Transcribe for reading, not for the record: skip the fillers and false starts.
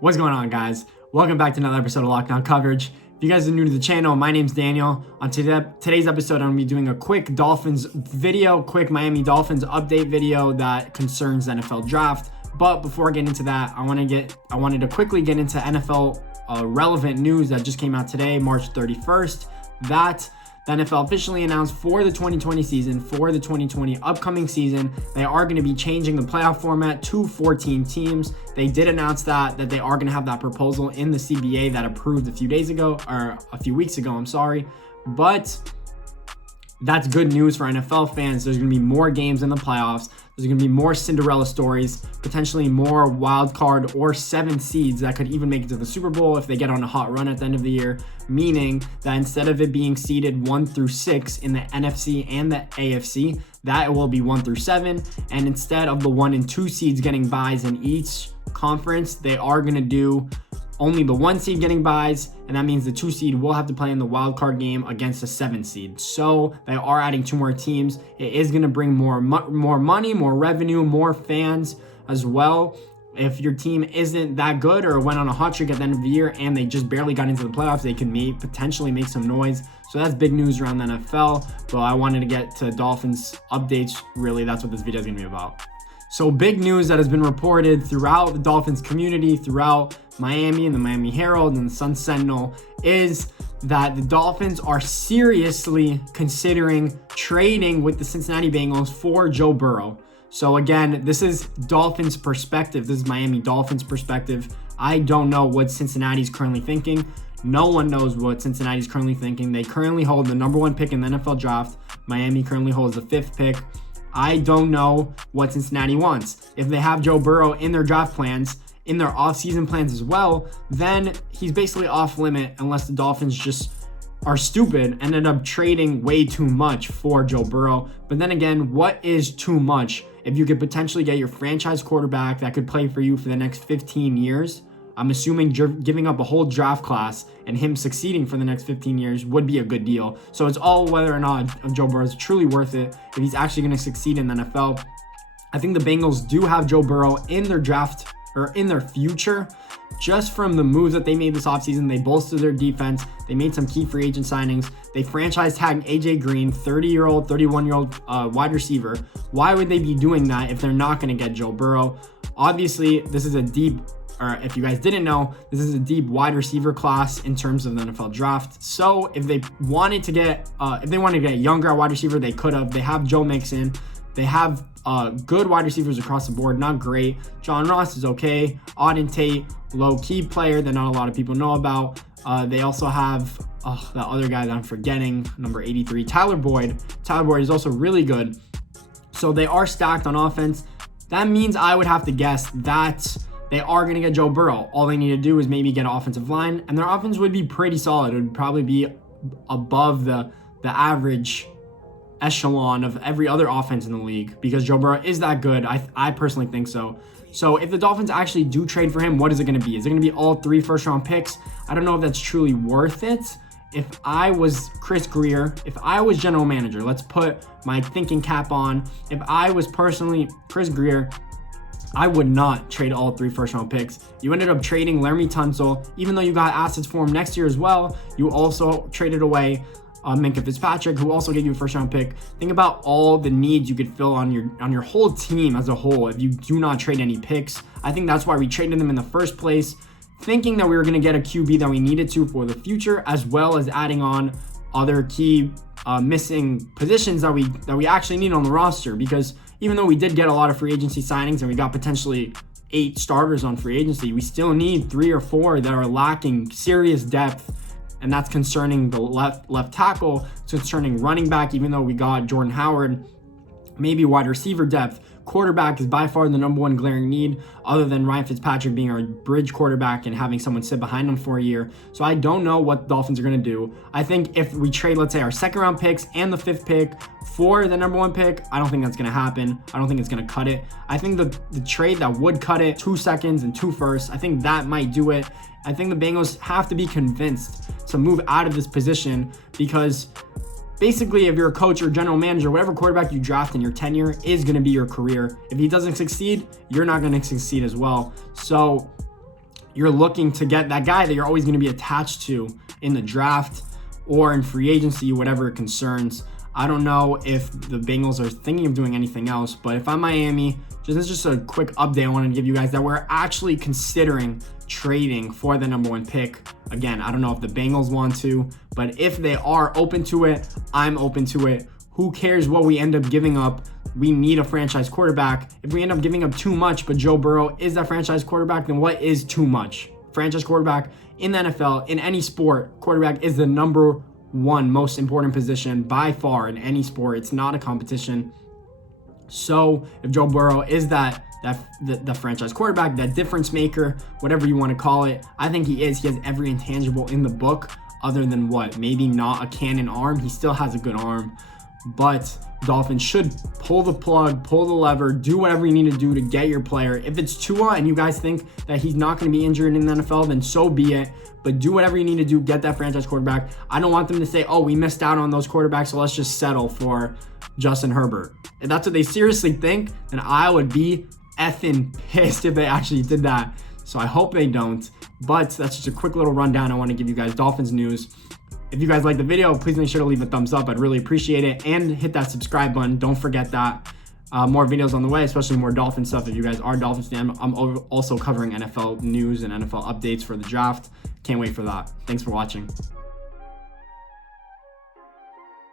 What's going on, guys? Welcome back to another episode of Lockdown Coverage. If you guys are new to the channel, my name's Daniel. On today's episode, I'm going to be doing a quick Dolphins video, quick Miami Dolphins update video that concerns the NFL draft. But before I get into that, I wanted to quickly get into NFL relevant news that just came out today, March 31st, that the NFL officially announced for the 2020 season, for the 2020 upcoming season, they are going to be changing the playoff format to 14 teams. They did announce that they are going to have that proposal in the CBA that approved a few weeks ago, I'm sorry. But that's good news for NFL fans. There's going to be more games in the playoffs. There's going to be more Cinderella stories, potentially more wild card or 7 seeds that could even make it to the Super Bowl if they get on a hot run at the end of the year, meaning that instead of it being seeded 1 through 6 in the NFC and the AFC, that it will be 1 through 7. And instead of the 1 and 2 seeds getting byes in each conference, they are going to do only the 1 seed getting byes, and that means the 2 seed will have to play in the wild card game against the 7 seed. So they are adding 2 more teams. It is going to bring more money, more revenue, more fans as well. If your team isn't that good or went on a hot streak at the end of the year and they just barely got into the playoffs, they can potentially make some noise. So that's big news around the NFL. But I wanted to get to Dolphins updates. Really, that's what this video is going to be about. So big news that has been reported throughout the Dolphins community, throughout Miami and the Miami Herald and the Sun Sentinel, is that the Dolphins are seriously considering trading with the Cincinnati Bengals for Joe Burrow. So again, this is Dolphins perspective. This is Miami Dolphins perspective. I don't know what Cincinnati's currently thinking. No one knows what Cincinnati's currently thinking. They currently hold the number 1 pick in the NFL draft. Miami currently holds the 5th pick. I don't know what Cincinnati wants. If they have Joe Burrow in their draft plans, in their offseason plans as well, then he's basically off limit unless the Dolphins just are stupid and end up trading way too much for Joe Burrow. But then again, what is too much if you could potentially get your franchise quarterback that could play for you for the next 15 years? I'm assuming giving up a whole draft class and him succeeding for the next 15 years would be a good deal. So it's all whether or not Joe Burrow is truly worth it, if he's actually going to succeed in the NFL. I think the Bengals do have Joe Burrow in their draft or in their future. Just from the moves that they made this offseason, they bolstered their defense. They made some key free agent signings. They franchise tagged AJ Green, 30-year-old, 31-year-old wide receiver. Why would they be doing that if they're not going to get Joe Burrow? Obviously, this is a deep, or if you guys didn't know, this is a deep wide receiver class in terms of the NFL draft. So if they wanted to get, a younger wide receiver, they could have. They have Joe Mixon. They have good wide receivers across the board, not great. John Ross is okay. Auden Tate, low-key player that not a lot of people know about. They also have the other guy that I'm forgetting, number 83, Tyler Boyd. Tyler Boyd is also really good. So they are stacked on offense. That means I would have to guess that they are going to get Joe Burrow. All they need to do is maybe get an offensive line, and their offense would be pretty solid. It would probably be above the average echelon of every other offense in the league because Joe Burrow is that good. I personally think so. So if the Dolphins actually do trade for him, what is it going to be? Is it going to be all 3 first-round picks? I don't know if that's truly worth it. If I was Chris Grier, if I was general manager, let's put my thinking cap on. If I was personally Chris Grier, I would not trade all 3 first-round picks. You ended up trading Laramie Tunsil. Even though you got assets for him next year as well, you also traded away Minkah Fitzpatrick, who also gave you a first-round pick. Think about all the needs you could fill on your whole team as a whole if you do not trade any picks. I think that's why we traded them in the first place, thinking that we were going to get a QB that we needed to for the future, as well as adding on other key missing positions that we actually need on the roster. Because even though we did get a lot of free agency signings and we got potentially 8 starters on free agency, we still need 3 or 4 that are lacking serious depth. And that's concerning the left tackle. It's concerning running back, even though we got Jordan Howard. Maybe wide receiver depth. Quarterback is by far the number 1 glaring need, other than Ryan Fitzpatrick being our bridge quarterback and having someone sit behind him for a year. So I don't know what the Dolphins are going to do. I think if we trade, let's say, our 2nd-round picks and the 5th pick for the number 1 pick, I don't think that's going to happen. I don't think it's going to cut it. I think the trade that would cut it, 2 seconds and 2 firsts, I think that might do it. I think the Bengals have to be convinced to move out of this position because basically, if you're a coach or general manager, whatever quarterback you draft in your tenure is going to be your career. If he doesn't succeed, you're not going to succeed as well. So you're looking to get that guy that you're always going to be attached to in the draft or in free agency, whatever it concerns. I don't know if the Bengals are thinking of doing anything else, but if I'm Miami, this is just a quick update I wanted to give you guys that we're actually considering trading for the number 1 pick. Again, I don't know if the Bengals want to, but if they are open to it, I'm open to it. Who cares what we end up giving up? We need a franchise quarterback. If we end up giving up too much, but Joe Burrow is that franchise quarterback, then what is too much? Franchise quarterback in the NFL, in any sport, quarterback is the number 1 most important position by far in any sport. It's not a competition. So if Joe Burrow is the franchise quarterback, that difference maker, whatever you want to call it, I think he is. He has every intangible in the book other than what? Maybe not a cannon arm. He still has a good arm. But Dolphins should pull the plug, pull the lever, do whatever you need to do to get your player. If it's Tua and you guys think that he's not going to be injured in the NFL, then so be it. But do whatever you need to do, get that franchise quarterback. I don't want them to say, oh, we missed out on those quarterbacks, so let's just settle for Justin Herbert. If that's what they seriously think, then I would be effing pissed if they actually did that. So I hope they don't. But that's just a quick little rundown I want to give you guys. Dolphins news. If you guys like the video, please make sure to leave a thumbs up. I'd really appreciate it. And hit that subscribe button. Don't forget that. More videos on the way, especially more Dolphin stuff. If you guys are Dolphins fans, I'm also covering NFL news and NFL updates for the draft. Can't wait for that. Thanks for watching.